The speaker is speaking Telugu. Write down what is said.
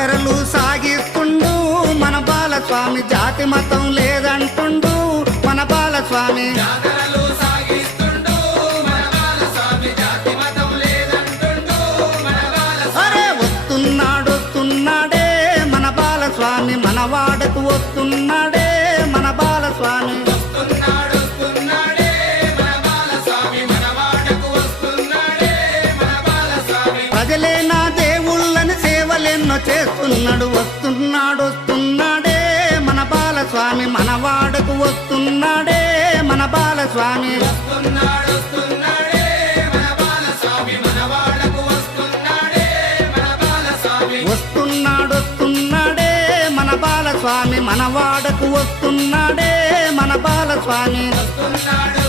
జాతరలు సాగిస్తుండు మన బాలస్వామి, జాతి మతం లేదంటుండు మన బాలస్వామి. జాతరలు సాగిస్తుండు మన బాలస్వామి, జాతి మతం లేదంటుండు మన బాలస్వామి. అరే వస్తున్నాడు వస్తున్నాడే మన బాలస్వామి, మన వాడకు వస్తున్నాడే మన బాలస్వామి. వస్తున్నాడు వస్తున్నాడే మన బాలస్వామి, మన వాడకు వస్తున్నాడే మన బాలస్వామి. ప్రజలే నా దేవుళ్ళని సేవలెన్నో చేస్తున్నాడు, వస్తున్నాడు వస్తున్నాడే మన బాలస్వామి, మన వాడకు వస్తున్నాడే మన బాలస్వామి. వస్తున్నాడు వస్తున్నాడే మన బాలస్వామి, మన వాడకు వస్తున్నాడే మన బాలస్వామి. వస్తున్నాడు వస్తున్నాడే మన బాలస్వామి, మన వాడకు వస్తున్నాడే మన బాలస్వామి. వస్తున్నాడు